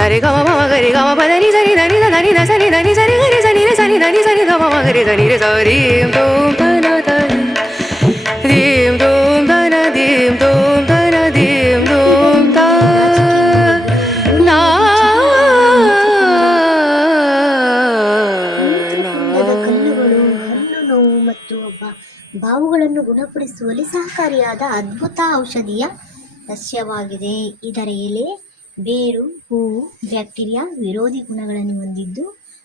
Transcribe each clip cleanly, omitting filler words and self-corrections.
ಸರಿ ಗಮ ಮಮ ಗರಿ ಗಮ ಪದನಿ ಸರಿ ಧನಿ ಧನಿ ನ ಸರಿ ಧನಿ ಸರಿ ಗರಿ ಸನಿ ರೆ ಸನಿ ಧನಿ ಸರಿ ಗಮ ಮಮ ಗರಿ ಧನಿ ರೆ ಸರಿ ಧೂಮ್ ಧನ ಧನಿ ಧೀಮ್ ಧೂಮ್ ಧನ ಧೀಮ್ ಧೂಮ್ ಧನ ಧೀಮ್ ಧೂಮ್ ಧ ನಾ ಮೂತ್ರಪಿಂಡದ ಕಲ್ಲುಗಳು, ಹಲ್ಲು ನೋವು ಮತ್ತು ಬಾವುಗಳನ್ನು ಗುಣಪಡಿಸುವಲ್ಲಿ ಸಹಕಾರಿಯಾದ ಅದ್ಭುತ ಔಷಧೀಯ ಸಸ್ಯವಾಗಿದೆ. ಇದರ ಎಲೆ, ಬೇರು, ಹೂವು ಬ್ಯಾಕ್ಟೀರಿಯಾ ವಿರೋಧಿ ಗುಣಗಳನ್ನು ಹೊಂದಿದ್ದು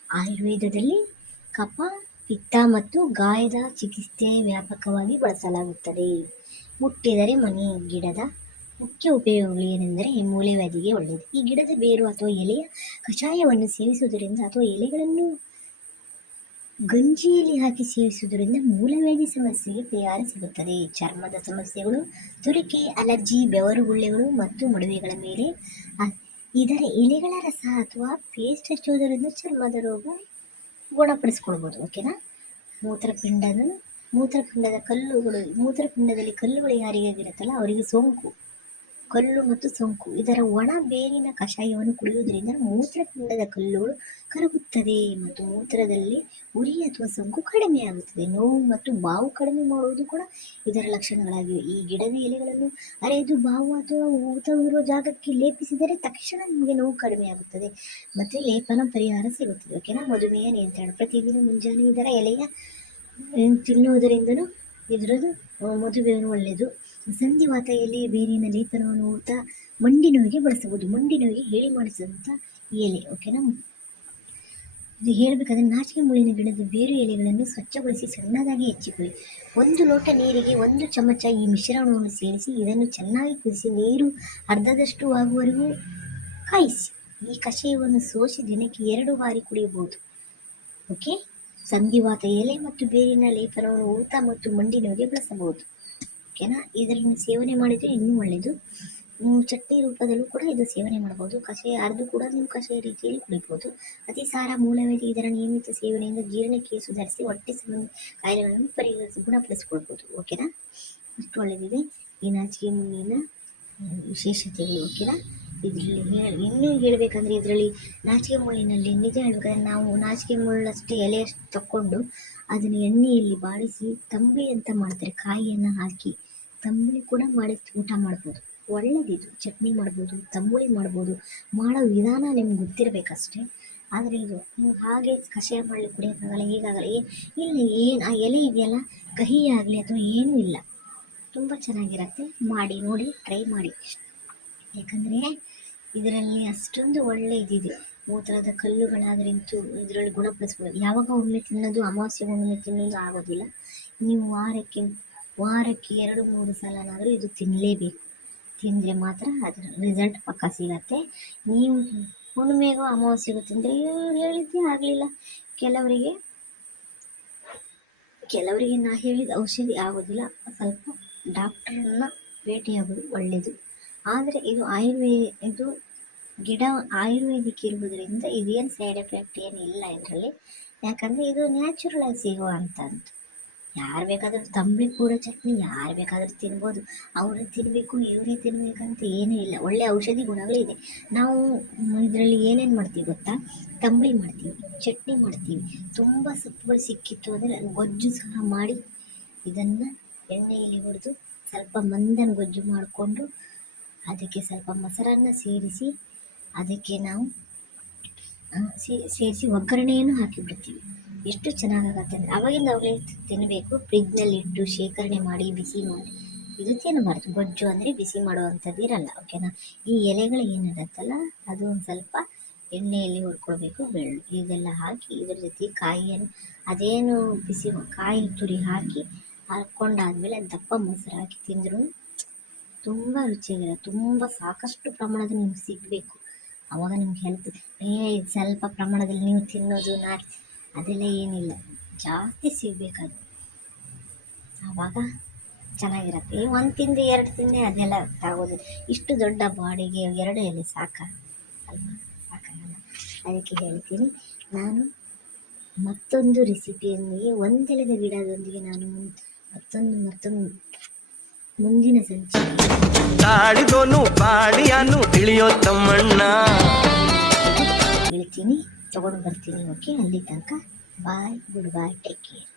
ಆಯುರ್ವೇದದಲ್ಲಿ ಕಫ, ಪಿತ್ತ ಮತ್ತು ಗಾಯದ ಚಿಕಿತ್ಸೆ ವ್ಯಾಪಕವಾಗಿ ಬಳಸಲಾಗುತ್ತದೆ. ಮುಟ್ಟಿದರೆ ಮನೆ ಗಿಡದ ಮುಖ್ಯ ಉಪಯೋಗಗಳು ಏನೆಂದರೆ ಮೂಲವ್ಯಾಧಿಗೆ ಒಳ್ಳೆಯದು. ಈ ಗಿಡದ ಬೇರು ಅಥವಾ ಎಲೆಯ ಕಷಾಯವನ್ನು ಸೇವಿಸುವುದರಿಂದ ಅಥವಾ ಎಲೆಗಳನ್ನು ಗಂಜಿಯಲ್ಲಿ ಹಾಕಿ ಸೇವಿಸುವುದರಿಂದ ಮೂಲವ್ಯಾಧಿ ಸಮಸ್ಯೆಗೆ ಪರಿಹಾರ ಸಿಗುತ್ತದೆ. ಚರ್ಮದ ಸಮಸ್ಯೆಗಳು, ತುರಿಕೆ, ಅಲರ್ಜಿ, ಬೆವರು ಗುಳ್ಳೆಗಳು ಮತ್ತು ಮೊಡವೆಗಳ ಮೇಲೆ ಇದರ ಎಲೆಗಳ ರಸ ಅಥವಾ ಪೇಸ್ಟ್ ಹಚ್ಚುವುದರಿಂದ ಚರ್ಮದ ರೋಗ ಗುಣಪಡಿಸ್ಕೊಳ್ಬೋದು. ಓಕೆನಾ. ಮೂತ್ರಪಿಂಡದ ಕಲ್ಲುಗಳು, ಮೂತ್ರಪಿಂಡದಲ್ಲಿ ಕಲ್ಲುಗಳು ಯಾರಿಗಾಗಿರುತ್ತಲ್ಲ ಅವರಿಗೆ ಸೋಂಕು, ಕಲ್ಲು ಮತ್ತು ಸೋಂಕು. ಇದರ ಒಣ ಬೇರಿನ ಕಷಾಯವನ್ನು ಕುಡಿಯುವುದರಿಂದ ಮೂತ್ರಪಿಂಡದ ಕಲ್ಲುಗಳು ಕರಗುತ್ತದೆ ಮತ್ತು ಮೂತ್ರದಲ್ಲಿ ಉರಿ ಅಥವಾ ಸೋಂಕು ಕಡಿಮೆಯಾಗುತ್ತದೆ. ನೋವು ಮತ್ತು ಬಾವು ಕಡಿಮೆ ಮಾಡುವುದು ಕೂಡ ಇದರ ಲಕ್ಷಣಗಳಾಗಿವೆ. ಈ ಗಿಡದ ಎಲೆಗಳನ್ನು ಅರೆದು ಬಾವು ಅಥವಾ ಊತವಿರುವ ಜಾಗಕ್ಕೆ ಲೇಪಿಸಿದರೆ ತಕ್ಷಣ ನಿಮಗೆ ನೋವು ಕಡಿಮೆಯಾಗುತ್ತದೆ ಮತ್ತು ಲೇಪನ ಪರಿಹಾರ ಸಿಗುತ್ತದೆ. ಓಕೆನಾ. ಮಧುಮೇಹ ನಿಯಂತ್ರಣ. ಪ್ರತಿದಿನ ಮುಂಜಾನೆ ಇದರ ಎಲೆಯ ತಿನ್ನುವುದರಿಂದಲೂ ಇದರದ್ದು ಮಧುಮೇಹನು ಒಳ್ಳೆಯದು. ಸಂಧಿವಾತ ಎಲೆ ಬೇರಿನ ಲೇಪನವನ್ನು ಊತ ಮಂಡಿ ನೋವಿಗೆ ಬಳಸಬಹುದು. ಮಂಡಿ ನೋವಿಗೆ ಹೇಳಿ ಮಾಡಿಸಿದಂಥ ಎಲೆ. ಓಕೆನಾ. ಇದು ಹೇಳಬೇಕಾದ್ರೆ ನಾಚಿಕೆ ಮುಳ್ಳಿನ ಗಿಡದ ಬೇರು ಎಲೆಗಳನ್ನು ಸ್ವಚ್ಛಗೊಳಿಸಿ ಸಣ್ಣದಾಗಿ ಹೆಚ್ಚಿಕೊಳ್ಳಿ. 1 ಲೋಟ ನೀರಿಗೆ 1 ಚಮಚ ಈ ಮಿಶ್ರಣವನ್ನು ಸೇರಿಸಿ ಇದನ್ನು ಚೆನ್ನಾಗಿ ಕುದಿಸಿ ನೀರು ಅರ್ಧದಷ್ಟು ಆಗುವವರೆಗೂ ಕಾಯಿಸಿ. ಈ ಕಷಾಯವನ್ನು ಸೋಸಿ ದಿನಕ್ಕೆ 2 ಬಾರಿ ಕುಡಿಯಬಹುದು. ಓಕೆ. ಸಂಧಿವಾತ ಎಲೆ ಮತ್ತು ಬೇರಿನ ಲೇಪನವನ್ನು ಊತ ಮತ್ತು ಮಂಡಿ ನೋವಿಗೆ ಬಳಸಬಹುದು. ಓಕೆನಾ. ಇದನ್ನು ಸೇವನೆ ಮಾಡಿದರೆ ಇನ್ನೂ ಒಳ್ಳೆಯದು. ನೀವು ಚಟ್ನಿ ರೂಪದಲ್ಲೂ ಕೂಡ ಇದು ಸೇವನೆ ಮಾಡಬಹುದು. ಕಷಾಯ ಅರ್ದು ಕೂಡ ನೀವು ಕಷಾಯ ರೀತಿಯಲ್ಲಿ ಕುಡಿಬಹುದು. ಅತಿಸಾರ, ಮೂಲವ್ಯಾಧಿ ಇದರ ನಿಯಮಿತ ಸೇವನೆಯಿಂದ ಜೀರ್ಣಕ್ರಿಯೆ ಸುಧಾರಿಸಿ ಹೊಟ್ಟೆ ಸಂಬಂಧಿ ಕಾಯಿಲೆಗಳನ್ನು ಗುಣಪಡಿಸಿಕೊಳ್ಬಹುದು. ಓಕೆನಾ. ಇಷ್ಟು ಒಳ್ಳೆಯದಿದೆ ಈ ನಾಚಿಕೆ ಮುಳ್ಳಿನ ವಿಶೇಷತೆಗಳು. ಓಕೆನಾ. ಇದರಲ್ಲಿ ಇನ್ನೂ ಹೇಳಬೇಕಂದ್ರೆ ಇದರಲ್ಲಿ ನಾಚಿಕೆ ಮುಳ್ಳಿನಲ್ಲಿ ನಿಜ ಹೇಳಬೇಕಂದ್ರೆ ನಾವು ನಾಚಿಕೆ ಮುಳ್ಳಷ್ಟೇ ಎಲೆಯಷ್ಟು ತಕ್ಕೊಂಡು ಅದನ್ನು ಎಣ್ಣೆಯಲ್ಲಿ ಬಾಡಿಸಿ ತಂಬುಳಿ ಅಂತ ಮಾಡ್ತಾರೆ. ಕಾಯಿಯನ್ನು ಹಾಕಿ ತಂಬುಳಿ ಕೂಡ ಮಾಡಿ ಊಟ ಮಾಡ್ಬೋದು. ಒಳ್ಳೆಯದಿದು. ಚಟ್ನಿ ಮಾಡ್ಬೋದು, ತಂಬುಳಿ ಮಾಡ್ಬೋದು. ಮಾಡೋ ವಿಧಾನ ನಿಮ್ಗೆ ಗೊತ್ತಿರಬೇಕಷ್ಟೇ. ಆದರೆ ಇದು ನೀವು ಹಾಗೆ ಕಷಾಯ ಮಾಡಲಿ ಕುಡಿಯೋಕ್ಕಾಗಲ್ಲ, ಹೀಗಾಗಲ್ಲ. ಇಲ್ಲ ಆ ಎಲೆ ಇದೆಯಲ್ಲ ಕಹಿ ಆಗಲಿ ಅಥವಾ ಏನೂ ಇಲ್ಲ, ತುಂಬ ಚೆನ್ನಾಗಿರುತ್ತೆ. ಮಾಡಿ ನೋಡಿ, ಟ್ರೈ ಮಾಡಿ. ಯಾಕಂದರೆ ಇದರಲ್ಲಿ ಅಷ್ಟೊಂದು ಒಳ್ಳೆ ಇದಿದೆ. ಮೂತ್ರದ ಕಲ್ಲುಗಳಾದ್ರಂತೂ ಇದರಲ್ಲಿ ಗುಣಪಡಿಸ್ಬೋದು. ಯಾವಾಗ ಒಮ್ಮೆ ತಿನ್ನೋದು, ಅಮಾವಾಸ್ಯೆ ಒಮ್ಮೆ ತಿನ್ನೋದು ಆಗೋದಿಲ್ಲ. ನೀವು ವಾರಕ್ಕೆ 2-3 ಸಲನಾದರೂ ಇದು ತಿನ್ನಲೇಬೇಕು. ತಿಂದರೆ ಮಾತ್ರ ಅದರ ರಿಸಲ್ಟ್ ಪಕ್ಕ ಸಿಗತ್ತೆ. ನೀವು ಹುಣ್ಣಿಮೆಗೋ ಅಮಾವಾಸ್ಯೆಗೋ ತಿಂದರೆ ಹೇಳಿದ್ದೇ ಆಗಲಿಲ್ಲ. ಕೆಲವರಿಗೆ ನಾ ಹೇಳಿದ ಔಷಧಿ ಆಗೋದಿಲ್ಲ. ಸ್ವಲ್ಪ ಡಾಕ್ಟರನ್ನು ಭೇಟಿಯಾಗೋದು ಒಳ್ಳೆಯದು. ಆದರೆ ಇದು ಗಿಡ ಆಯುರ್ವೇದಿಕ್ ಇರುವುದರಿಂದ ಇದೇನು ಸೈಡ್ ಎಫೆಕ್ಟ್ ಏನಿಲ್ಲ ಇದರಲ್ಲಿ. ಯಾಕಂದರೆ ಇದು ನ್ಯಾಚುರಲ್ ಆಗಿ ಸಿಗುವಂಥದ್ದು. ಯಾರು ಬೇಕಾದರೂ ತಂಬಳಿ ಕೂಡ ಚಟ್ನಿ ಯಾರು ಬೇಕಾದರೂ ತಿನ್ಬೋದು. ಅವರೇ ತಿನ್ನಬೇಕು ಇವರೇ ತಿನ್ನಬೇಕಂತ ಏನೂ ಇಲ್ಲ. ಒಳ್ಳೆಯ ಔಷಧಿ ಗುಣಗಳಿದೆ. ನಾವು ಇದರಲ್ಲಿ ಏನೇನು ಮಾಡ್ತೀವಿ ಗೊತ್ತಾ? ತಂಬಳಿ ಮಾಡ್ತೀವಿ, ಚಟ್ನಿ ಮಾಡ್ತೀವಿ. ತುಂಬ ಸೊಪ್ಪುಗಳು ಸಿಕ್ಕಿತ್ತು ಅಂದರೆ ಗೊಜ್ಜು ಸಹ ಮಾಡಿ ಇದನ್ನು ಎಣ್ಣೆಯಲ್ಲಿ ಹುರಿದು ಸ್ವಲ್ಪ ಮಂದನ ಗೊಜ್ಜು ಮಾಡಿಕೊಂಡು ಅದಕ್ಕೆ ಸ್ವಲ್ಪ ಮೊಸರನ್ನು ಸೇರಿಸಿ ಅದಕ್ಕೆ ನಾವು ಸೇರಿಸಿ ಒಗ್ಗರಣೆಯನ್ನು ಹಾಕಿಬಿಡ್ತೀವಿ. ಎಷ್ಟು ಚೆನ್ನಾಗಾಗತ್ತೆ ಅಂದರೆ ಅವಾಗಲೇ ತಿನ್ನಬೇಕು. ಫ್ರಿಜ್ನಲ್ಲಿ ಇಟ್ಟು ಶೇಖರಣೆ ಮಾಡಿ ಬಿಸಿ ಮಾಡಿ ಇದು ತಿನ್ನಬಾರ್ದು. ಗೊಜ್ಜು ಅಂದರೆ ಬಿಸಿ ಮಾಡುವಂಥದ್ದು ಇರಲ್ಲ. ಓಕೆನಾ. ಈ ಎಲೆಗಳು ಏನಿರುತ್ತಲ್ಲ ಅದು ಒಂದು ಸ್ವಲ್ಪ ಎಣ್ಣೆಯಲ್ಲಿ ಹುರ್ಕೊಳ್ಬೇಕು. ಬೆಳ್ಳು ಇದೆಲ್ಲ ಹಾಕಿ ಇದ್ರ ಜೊತೆ ಕಾಯಿಯನ್ನು ಅದೇನು ಬಿಸಿ ಕಾಯಿ ತುರಿ ಹಾಕಿ ಹಾಕ್ಕೊಂಡಾದ್ಮೇಲೆ ದಪ್ಪ ಮೊಸರು ಹಾಕಿ ತಿಂದರೂ ತುಂಬ ರುಚಿಯಾಗಿರುತ್ತೆ. ತುಂಬ ಸಾಕಷ್ಟು ಪ್ರಮಾಣದಲ್ಲಿ ನಿಮ್ಗೆ ಸಿಗಬೇಕು. ಆವಾಗ ನಿಮ್ಗೆ ಹೆಲ್ತ್ ಸ್ವಲ್ಪ ಪ್ರಮಾಣದಲ್ಲಿ ನೀವು ತಿನ್ನೋದು ಅದೆಲ್ಲ ಏನಿಲ್ಲ, ಜಾಸ್ತಿ ಸಿಗಬೇಕಾದ್ರು ಆವಾಗ ಚೆನ್ನಾಗಿರುತ್ತೆ. 1 ತಿಂದೆ 2 ತಿಂದೆ ಅದೆಲ್ಲ ಆಗೋದು. ಇಷ್ಟು ದೊಡ್ಡ ಬಾಡಿಗೆ 2 ಎಲೆ ಸಾಕಾಗಲ್ಲ. ಅದಕ್ಕೆ ಹೇಳ್ತೀನಿ ನಾನು ಮತ್ತೊಂದು ರೆಸಿಪಿಯೊಂದಿಗೆ, ಒಂದೆಲೆದ ಗಿಡದೊಂದಿಗೆ ನಾನು ಮತ್ತೊಂದು ಮುಂದಿನ ಸಂಚಿಕೆ. ತಾಳಿದೋನು ಬಾಡಿಯಾನು ತಿಳಿಯೋ ತಮ್ಮಣ್ಣ. ಹೇಳ್ತೀನಿ, ತೊಗೊಂಡು ಬರ್ತೀನಿ. ಓಕೆ, ಅಲ್ಲಿ ತನಕ ಬಾಯ್, ಗುಡ್ ಬಾಯ್, ಟೇಕ್ ಕೇರ್.